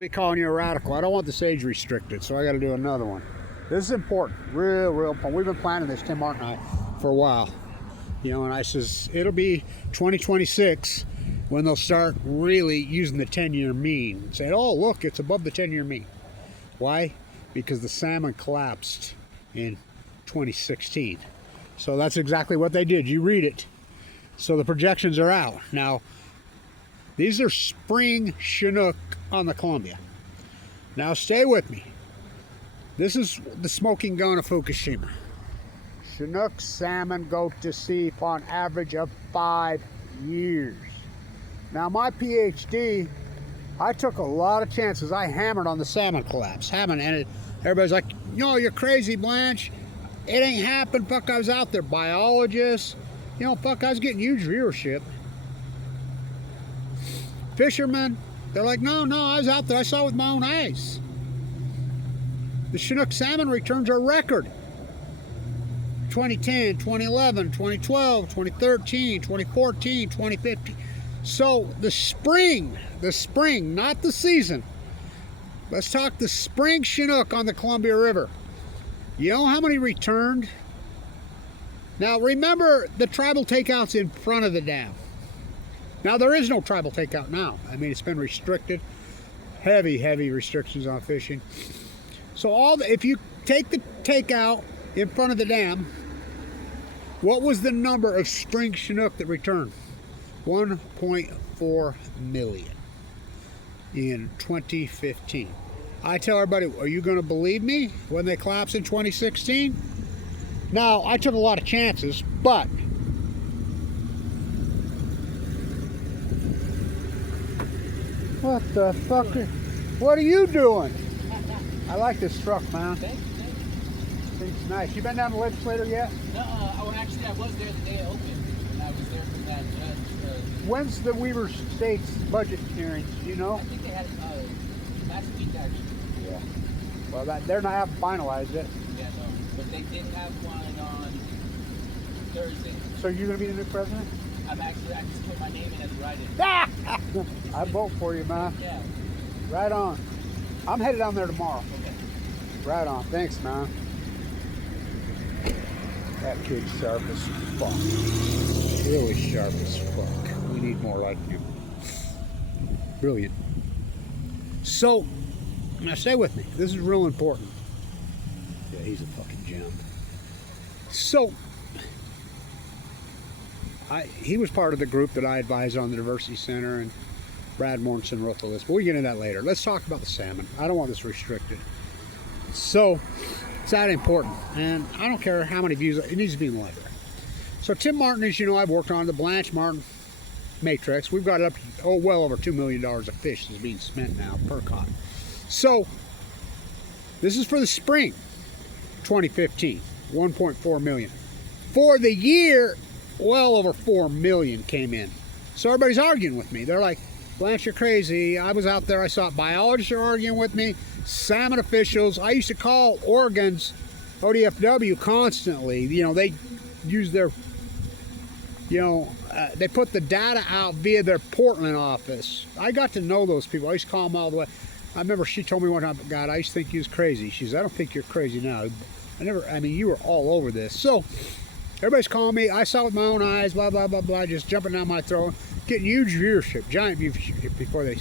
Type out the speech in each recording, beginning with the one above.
Be calling you a radical. I don't want this age restricted, so I got to do another one. This is important, real important. We've been planning this, Tim Martin and I, for a while. You know, and I says it'll be 2026 when they'll start really using the 10-year mean. Saying, oh look, it's above the 10-year mean. Why? Because the salmon collapsed in 2016. So that's exactly what they did. You read it. So the projections are out now. These are spring Chinook on the Columbia. Now stay with me. This is the smoking gun of Fukushima. Chinook salmon go to sea for an average of 5 years. Now my PhD, I took a lot of chances. I hammered on the salmon collapse. Everybody's like, yo, you're crazy, Blanch. It ain't happened. Fuck, I was out there. Biologists. You know, fuck, I was getting huge viewership. Fishermen, they're like, no, I was out there. I saw it with my own eyes. The Chinook salmon returns are record. 2010, 2011, 2012, 2013, 2014, 2015. So the spring, not the season. Let's talk the spring Chinook on the Columbia River. You know how many returned? Now remember the tribal takeouts in front of the dam. Now there is no tribal takeout now. I mean, it's been restricted. Heavy restrictions on fishing. So if you take the takeout in front of the dam, what was the number of spring Chinook that returned? 1.4 million in 2015. I tell everybody, are you going to believe me when they collapsed in 2016? Now, I took a lot of chances, but what the fuck? What are you doing? I like this truck, man. Thanks. Seems nice. You been down to the legislator yet? No, actually, I was there the day it opened. And I was there for that judge. When's the Weaver State's budget hearings? Do you know? I think they had last week, actually. Yeah. Well, they're not haven't finalized it. Yeah, no. But they did have one on Thursday. So you're going to be the new president? I just put my name in as write-in. I vote for you, man. Yeah. Right on. I'm headed down there tomorrow. Okay. Right on. Thanks, man. That kid's sharp as fuck. Really sharp as fuck. We need more like him. Brilliant. So, now stay with me. This is real important. Yeah, he's a fucking gem. So, he was part of the group that I advised on the Diversity Center, and Brad Morrison wrote the list. But we get into that later. Let's talk about the salmon. I don't want this restricted. So, it's that important. And I don't care how many views. It needs to be in the library. So, Tim Martin, as you know, I've worked on the Blanch Martin matrix. We've got up to, well over $2 million of fish that's being spent now per cod. So, this is for the spring 2015, 1.4 million. For the year, well over 4 million came in. So everybody's arguing with me. They're like, Blanch, you're crazy. I was out there. I saw it. Biologists are arguing with me. Salmon officials. I used to call Oregon's ODFW constantly. You know, they use their, they put the data out via their Portland office. I got to know those people. I used to call them all the way. I remember she told me one time, God, I used to think you was crazy. She says, I don't think you're crazy now. You were all over this. So, everybody's calling me. I saw it with my own eyes, blah, blah, blah, blah, just jumping down my throat. Getting huge viewership, giant viewership before they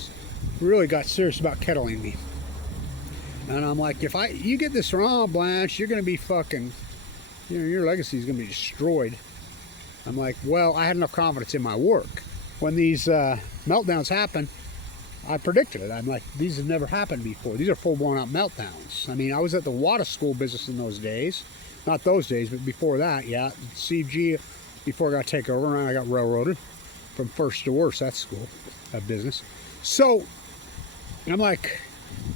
really got serious about kettling me. And I'm like, if you get this wrong, Blanch, you're going to be fucking, your legacy is going to be destroyed. I'm like, well, I had enough confidence in my work. When these meltdowns happen, I predicted it. I'm like, these have never happened before. These are full-blown out meltdowns. I mean, I was at the water school business in those days. Not those days, but before that, yeah. CG, before I got taken over, and I got railroaded from first to worst, that school of business. So, I'm like,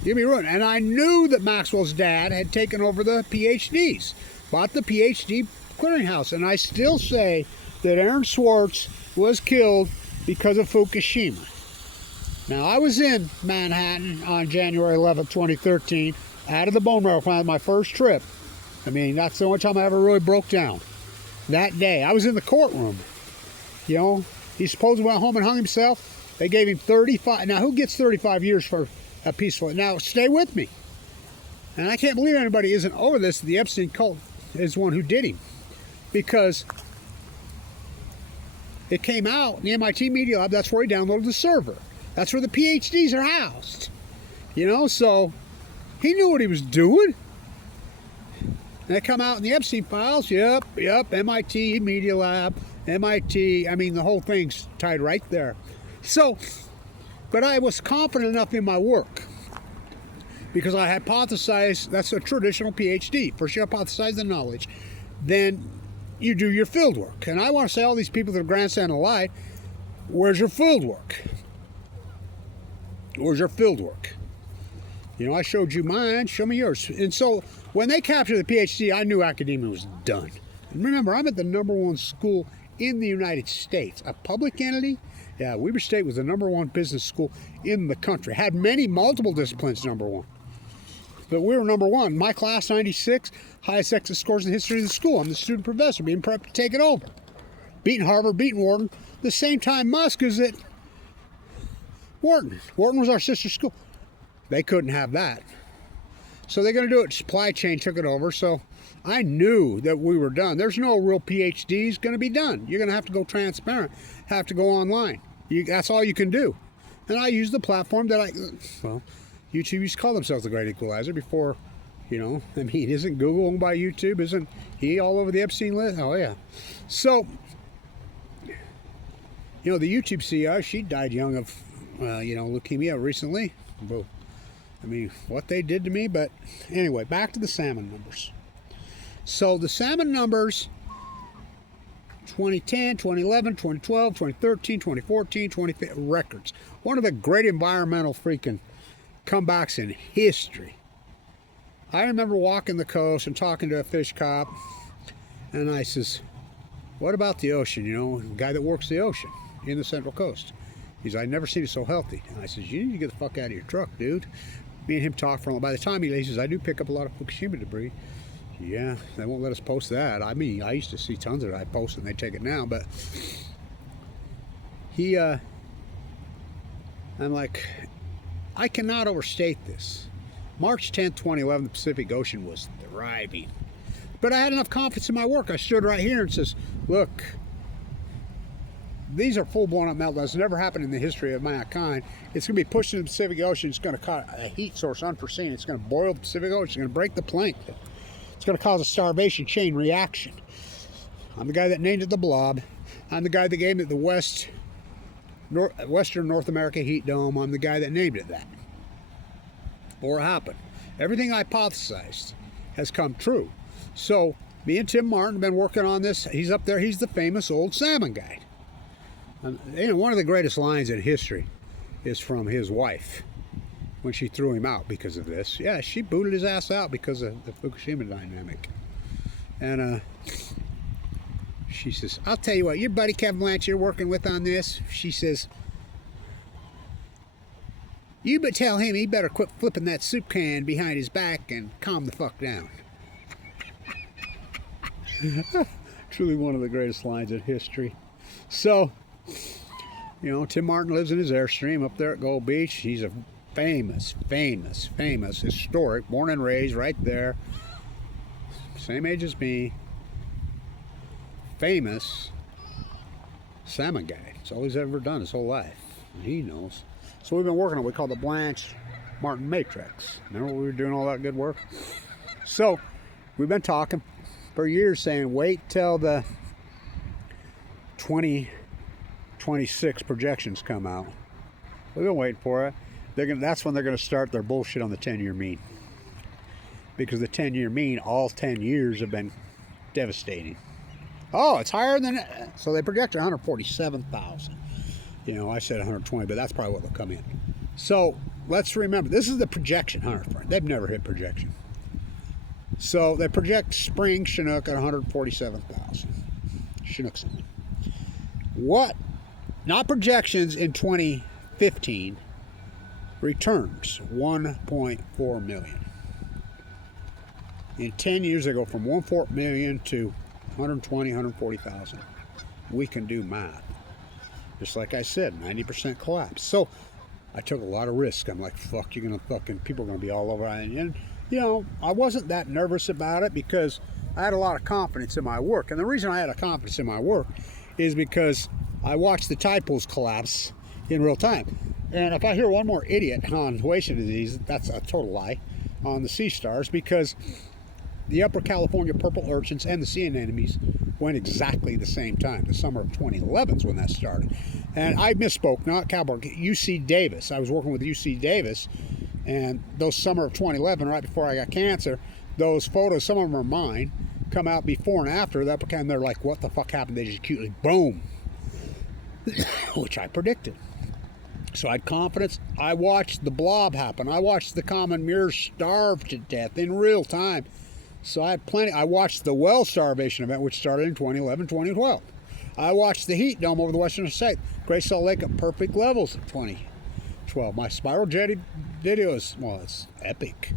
give me a run. And I knew that Maxwell's dad had taken over the PhDs, bought the PhD clearinghouse. And I still say that Aaron Swartz was killed because of Fukushima. Now, I was in Manhattan on January 11th, 2013, out of the bone marrow plant, my first trip. I mean, that's the only time I ever really broke down. That day, I was in the courtroom. You know, he supposedly went home and hung himself. They gave him 35. Now, who gets 35 years for a peaceful. Now, stay with me. And I can't believe anybody isn't over this. The Epstein cult is one who did him. Because it came out in the MIT Media Lab. That's where he downloaded the server. That's where the PhDs are housed. You know, so he knew what he was doing. And they come out in the Epstein files. Yep, MIT Media Lab, MIT. I mean, the whole thing's tied right there. So, but I was confident enough in my work because I hypothesized. That's a traditional PhD. First you hypothesize the knowledge, then you do your field work. And I want to say all these people that are grandstanding light, where's your field work? Where's your field work? You know, I showed you mine, show me yours. And so when they captured the PhD, I knew academia was done. And remember, I'm at the #1 school in the United States, a public entity. Yeah, Weber State was the #1 business school in the country. Had many multiple disciplines #1. But we were #1. My class, 96, highest exit scores in the history of the school. I'm the student professor being prepped to take it over. Beating Harvard, beating Wharton. The same time Musk is at Wharton. Wharton was our sister school. They couldn't have that. So they're going to do it. Supply chain took it over. So I knew that we were done. There's no real PhDs going to be done. You're going to have to go transparent. Have to go online. That's all you can do. And I use the platform that YouTube used to call themselves the Great Equalizer before, you know, I mean, isn't Google owned by YouTube? Isn't he all over the Epstein list? Oh, yeah. So, you know, the YouTube CEO, she died young of, you know, leukemia recently. Whoa. I mean, what they did to me. But anyway, back to the salmon numbers. So the salmon numbers, 2010, 2011, 2012, 2013, 2014, 2015, records. One of the great environmental freaking comebacks in history. I remember walking the coast and talking to a fish cop, and I says, what about the ocean? You know, the guy that works the ocean in the Central Coast. He's, I've never seen it so healthy. And I says, you need to get the fuck out of your truck, dude. Me and him talk for a while. By the time he says, I do pick up a lot of Fukushima debris. Yeah, they won't let us post that. I mean, I used to see tons of it. I post and they take it now, but I'm like, I cannot overstate this. March 10th, 2011, the Pacific Ocean was thriving. But I had enough confidence in my work. I stood right here and says, look, these are full blown up meltdowns. Never happened in the history of mankind. It's going to be pushed into the Pacific Ocean. It's going to cause a heat source unforeseen. It's going to boil the Pacific Ocean. It's going to break the plankton. It's going to cause a starvation chain reaction. I'm the guy that named it the blob. I'm the guy that gave it the Western North America heat dome. I'm the guy that named it that. Or it happened. Everything I hypothesized has come true. So me and Tim Martin have been working on this. He's up there. He's the famous old salmon guide. And, you know, one of the greatest lines in history is from his wife when she threw him out because of this. Yeah, she booted his ass out because of the Fukushima dynamic. And she says, I'll tell you what, your buddy Kevin Blanch you're working with on this, she says, you but tell him he better quit flipping that soup can behind his back and calm the fuck down. Truly one of the greatest lines in history. So, you know, Tim Martin lives in his Airstream up there at Gold Beach. He's a famous, historic, born and raised right there. Same age as me. Famous salmon guy. It's all he's ever done his whole life. And he knows. So we've been working on what we call the Blanch Martin Matrix. Remember we were doing all that good work? So we've been talking for years saying wait till the 2026 projections come out. We've been waiting for it. That's when they're going to start their bullshit on the 10-year mean. Because the 10-year mean, all 10 years have been devastating. Oh, it's higher than it. So they projected 147,000. You know, I said 120, but that's probably what they'll come in. So let's remember, this is the projection, Hunter. They've never hit projection. So they project spring Chinook at 147,000. Chinook salmon. What? Not projections in 2015. Returns 1.4 million. In 10 years, they go from 1.4 million to 120, 140,000. We can do math. Just like I said, 90% collapse. So I took a lot of risk. I'm like, fuck, you're gonna fucking, people are gonna be all over. And you know, I wasn't that nervous about it because I had a lot of confidence in my work. And the reason I had a confidence in my work is because I watched the tide pools collapse in real time. And if I hear one more idiot on ocean disease, that's a total lie, on the sea stars, because the Upper California purple urchins and the sea anemones went exactly the same time. The summer of 2011 is when that started. And I misspoke, not California, UC Davis. I was working with UC Davis, and those summer of 2011, right before I got cancer, those photos, some of them are mine, come out before and after that, and they're like, what the fuck happened? They just acutely, boom, which I predicted. So I had confidence. I watched the blob happen. I watched the common murres starve to death in real time. So I had plenty. I watched the well starvation event, which started in 2011, 2012. I watched the heat dome over the western state, Great Salt Lake at perfect levels in 2012. My spiral jetty video is, well, it's epic.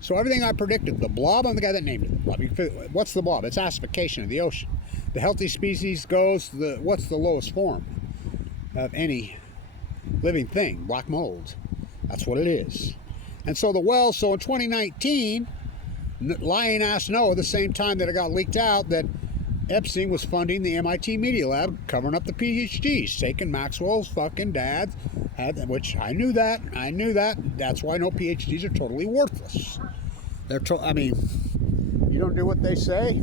So everything I predicted, the blob, I'm the guy that named it. The blob. What's the blob? It's acidification of the ocean. The healthy species goes, what's the lowest form of any living thing? Black mold. That's what it is. And so the well, so in 2019, lying ass no, at the same time that it got leaked out that Epstein was funding the MIT Media Lab, covering up the PhDs, taking Maxwell's fucking dad, which I knew that. That's why no PhDs are totally worthless. I mean, you don't do what they say,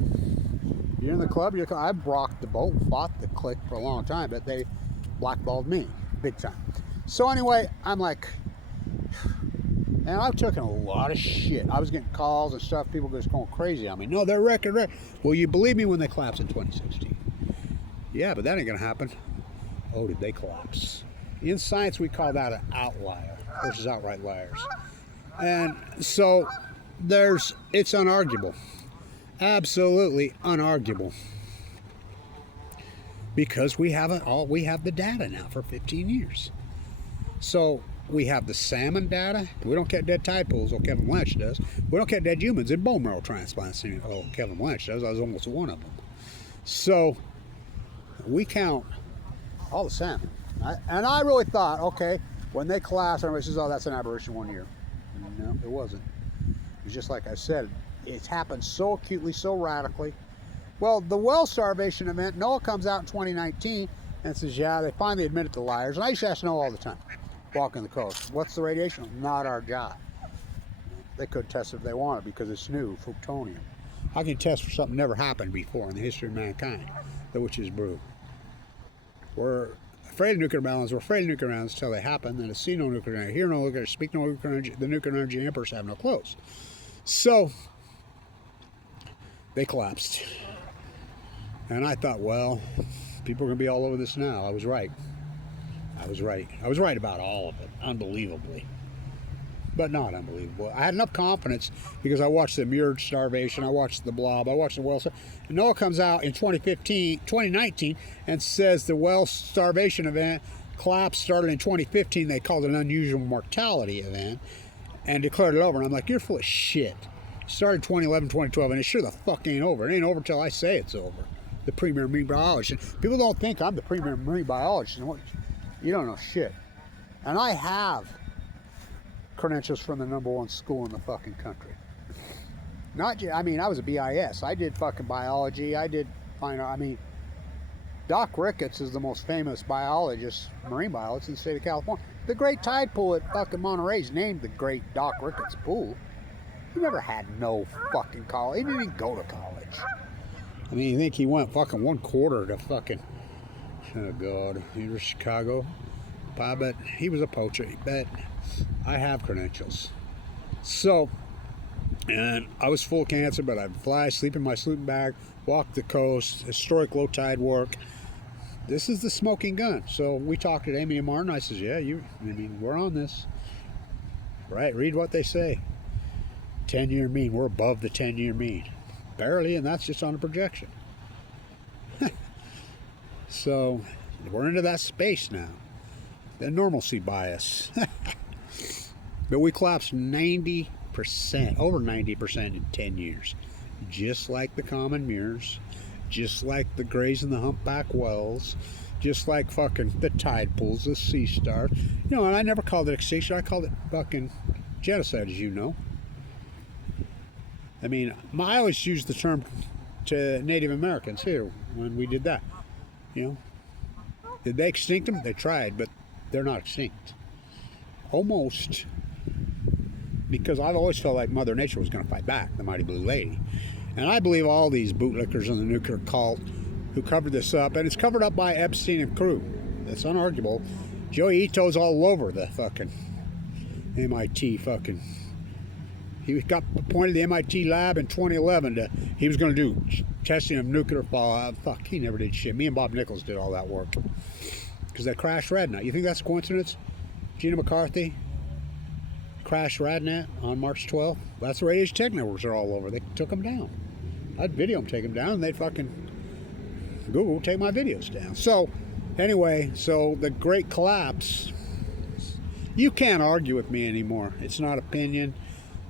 you're in the club, I've rocked the boat, fought the clique for a long time, but they blackballed me, big time. So anyway, I'm like, and I've taken a lot of shit. I was getting calls and stuff, people just going crazy on me. No, they're record. Well, you believe me when they collapse in 2016. Yeah, but that ain't gonna happen. Oh, did they collapse? In science, we call that an outlier versus outright liars. And so it's unarguable. Absolutely unarguable. Because we have the data now for 15 years. So we have the salmon data. We don't get dead tide pools. Oh, Kevin Blanch does. We don't get dead humans in bone marrow transplants. Oh, Kevin Blanch does. I was almost one of them. So we count all the salmon. And I really thought, okay, when they collapsed, everybody says, oh, that's an aberration 1 year. No, it wasn't. It was just like I said, it's happened so acutely, so radically. Well, the well starvation event, NOAA comes out in 2019 and says, yeah, they finally admitted to liars. And I used to ask NOAA all the time, walking the coast, what's the radiation? Not our job. They could test it if they wanted because it's new, plutonium. I can test for something never happened before in the history of mankind, the witch's brew. We're afraid of nuclear balance. We're afraid of nuclear balance until they happen. Then to see no nuclear energy, hear no nuclear, speak no nuclear energy. The nuclear energy emperors have no clothes. So they collapsed. And I thought, well, people are going to be all over this now. I was right. I was right about all of it, unbelievably. But not unbelievable. I had enough confidence because I watched the mirrored starvation, I watched the blob, I watched the well. And NOAA comes out in 2019 and says the well starvation event collapse started in 2015. They called it an unusual mortality event and declared it over. And I'm like, you're full of shit. It started 2011, 2012, and it sure the fuck ain't over. It ain't over till I say it's over. The premier marine biologist. People don't think I'm the premier marine biologist. You don't know shit. And I have credentials from the #1 school in the fucking country. I was a BIS. I did fucking biology. I did Doc Ricketts is the most famous biologist, marine biologist in the state of California. The great tide pool at fucking Monterey is named the great Doc Ricketts pool. He never had no fucking college. He didn't even go to college. I mean, you think he went fucking 1/4 to fucking, oh God, he was Chicago. I bet he was a poacher. But I have credentials. So, and I was full of cancer, but I'd fly, sleep in my sleeping bag, walk the coast, historic low tide work. This is the smoking gun. So we talked to Amy and Martin. I says, yeah, we're on this. Right, read what they say. 10-year mean, we're above the 10-year mean. Barely, and that's just on a projection. So we're into that space now. The normalcy bias. But we collapsed 90%, over 90% in 10 years. Just like the common mirrors, just like the grays and the humpback wells, Just like fucking the tide pools, the sea stars. You know, and I never called it extinction. I called it fucking genocide, as you know. I mean, I always used the term to Native Americans here when we did that. You know, did they extinct them? They tried, but they're not extinct. Almost. Because I've always felt like Mother Nature was going to fight back, the mighty blue lady. And I believe all these bootlickers in the nuclear cult who covered this up, and it's covered up by Epstein and crew. That's unarguable. Joey Ito's all over the fucking MIT fucking. He got appointed to the MIT lab in 2011 to, he was going to do testing of nuclear fallout. Fuck, he never did shit. Me and Bob Nichols did all that work. Because they crashed Radnet. You think that's a coincidence? Gina McCarthy crashed Radnet on March 12th. That's the radiation tech networks are all over. They took them down. I'd video them take them down, and they'd fucking Google take my videos down. So, anyway, so the Great Collapse, you can't argue with me anymore. It's not opinion.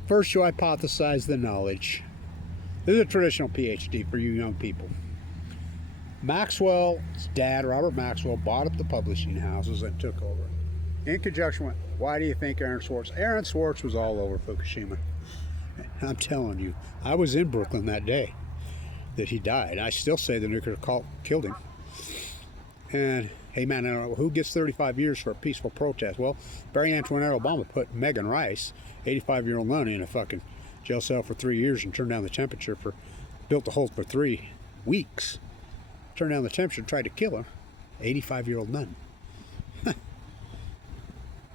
First, you hypothesize the knowledge. This is a traditional PhD for you young people. Maxwell's dad, Robert Maxwell, bought up the publishing houses and took over. In conjunction with, why do you think Aaron Swartz? Aaron Swartz was all over Fukushima. I'm telling you, I was in Brooklyn that day that he died. I still say the nuclear cult killed him. And, hey man, I don't know, who gets 35 years for a peaceful protest? Well, Barry Antoinette Obama put Megan Rice, 85-year-old nun, in a fucking jail cell for 3 years and turned down the temperature for, built the hole for 3 weeks. Turned down the temperature and tried to kill her. 85-year-old nun.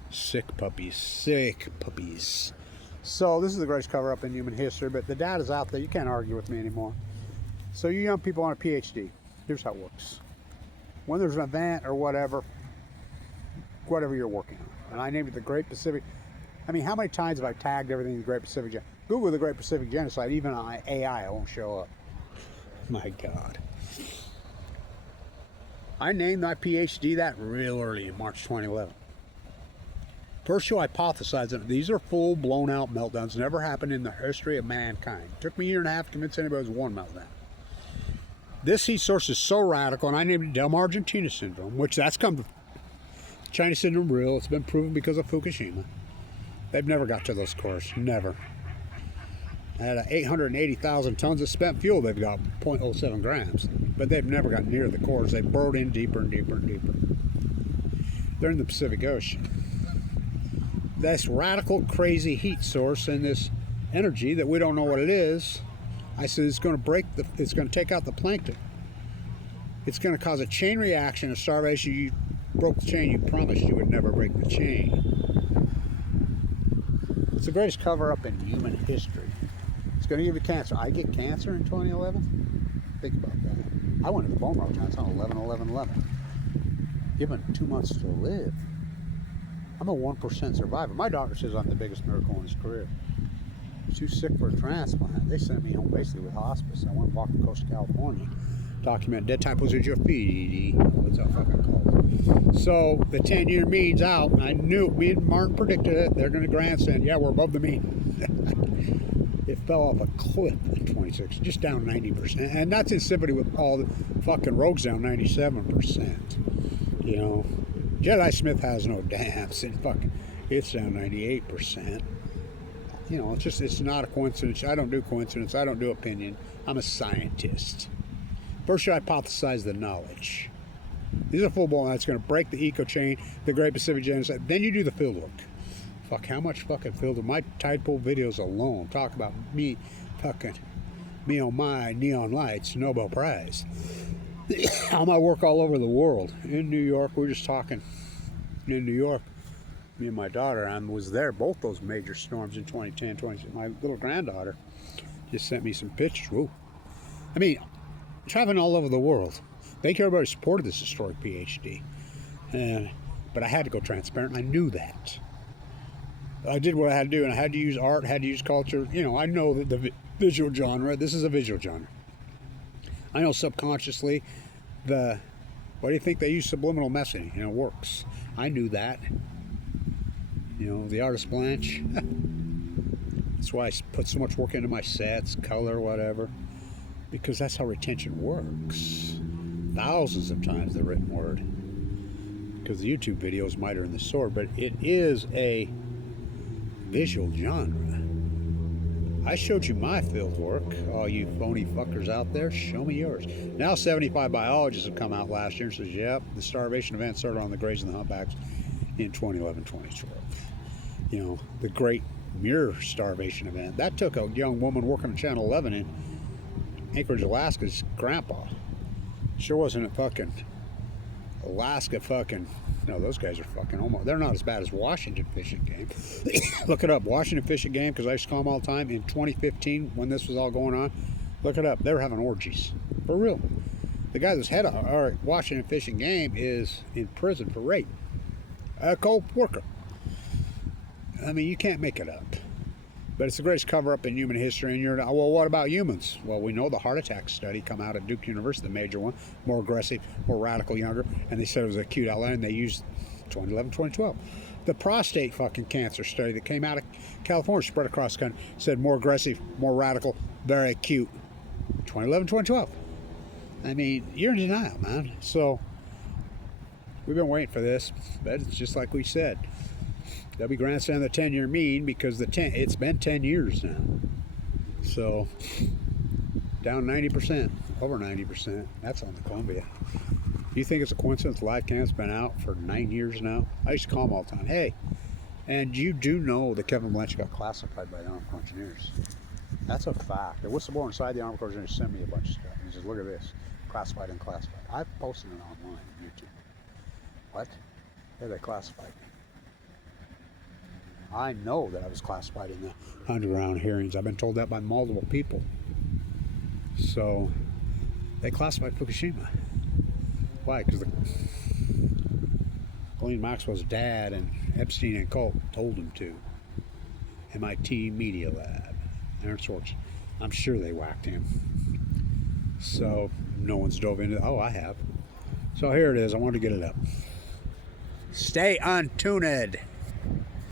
Sick puppies, sick puppies. So this is the greatest cover-up in human history, but the data's out there. You can't argue with me anymore. So you young people on a PhD, here's how it works. When there's an event or whatever you're working on, and I named it the Great Pacific. I mean, how many times have I tagged everything in the Great Pacific Genocide? Google the Great Pacific Genocide, even on AI, it won't show up. My God. I named my PhD that real early in March 2011. First, you hypothesize that these are full, blown-out meltdowns. Never happened in the history of mankind. It took me a year and a half to convince anybody it was one meltdown. This heat source is so radical, and I named it Delma Argentina syndrome, which that's come to Chinese syndrome real. It's been proven because of Fukushima. They've never got to those cores. Never. At 880,000 tons of spent fuel, they've got 0.07 grams. But they've never got near the cores. They burrowed in deeper and deeper and deeper. They're in the Pacific Ocean. This radical, crazy heat source and this energy that we don't know what it is, I said it's going to break it's going to take out the plankton. It's going to cause a chain reaction of starvation. You broke the chain. You promised you would never break the chain. It's the greatest cover-up in human history. It's going to give you cancer. I get cancer in 2011? Think about that. I went to the bone marrow transplant on 11/11/11. Given 2 months to live. I'm a 1% survivor. My doctor says I'm the biggest miracle in his career. Too sick for a transplant. They sent me home basically with hospice. I went and walked the coast of California. Document dead time position of PhD. What's that fucking called? So the 10-year mean's out. I knew me and Martin predicted it. They're going to grandstand. Yeah, we're above the mean. It fell off a cliff in 26, just down 90%. And that's in sympathy with all the fucking rogues down 97%. You know, Jedi Smith has no dams, and fucking it's down 98%. You know, it's not a coincidence. I don't do coincidence. I don't do opinion. I'm a scientist. First, you hypothesize the knowledge. These are full blown. That's going to break the eco chain, the Great Pacific Genocide. Then you do the field work. Fuck, how much fucking field work? My tide pool videos alone talk about me on my neon lights, Nobel Prize. All my work all over the world. In New York, we were just talking. In New York, me and my daughter, I was there both those major storms in 2010, 2010. My little granddaughter just sent me some pictures. Whoa. I mean, traveling all over the world. Thank you, everybody supported this historic PhD. But I had to go transparent. I knew that. I did what I had to do, and I had to use art, had to use culture. You know, I know that the visual genre, this is a visual genre. I know subconsciously why do you think they use subliminal messaging? You know, works. I knew that. You know, the artist Blanch. That's why I put so much work into my sets, color, whatever. Because that's how retention works. thousands of times the written word, because the YouTube videos might earn the sword, but it is a visual genre. I showed you my field work. All you phony fuckers out there, show me yours. Now 75 biologists have come out last year and says, yep, the starvation event started on the grays and the humpbacks in 2011, 2012. You know, the great Muir starvation event. That took a young woman working on Channel 11 in Anchorage, Alaska's grandpa. Sure wasn't a fucking Alaska fucking, no, those guys are fucking almost, they're not as bad as Washington fish and game. Look it up, Washington fish and game, because I used to call them all the time in 2015 when this was all going on. Look it up, they were having orgies, for real. The guy that's head of our Washington fish and game is in prison for rape. A co-worker. I mean, you can't make it up. But it's the greatest cover-up in human history. And you're, well, what about humans? Well, we know the heart attack study come out at Duke University, the major one, more aggressive, more radical, younger, and they said it was acute outline, and they used 2011, 2012. The prostate fucking cancer study that came out of California, spread across the country, said more aggressive, more radical, very acute. 2011, 2012. I mean, you're in denial, man. So, we've been waiting for this, but it's just like we said. They'll be grandstanding the 10-year mean because it's been 10 years now. So, down 90%, over 90%. That's on the Columbia. Do you think it's a coincidence live cam's been out for 9 years now? I used to call them all the time. Hey, and you do know that Kevin Blanch got classified by the Army Corps of Engineers. That's a fact. The whistleblower inside the Army Corps of Engineers sent me a bunch of stuff. He says, look at this. Classified and classified. I posted it online on YouTube. What? Yeah, they classified me. I know that I was classified in the underground hearings. I've been told that by multiple people. So, they classified Fukushima. Why? Because Ghislaine Maxwell's dad and Epstein and Colt told him to. MIT Media Lab. Aaron Swartz. I'm sure they whacked him. So, no one's dove into it. Oh, I have. So here it is. I wanted to get it up. Stay untuned.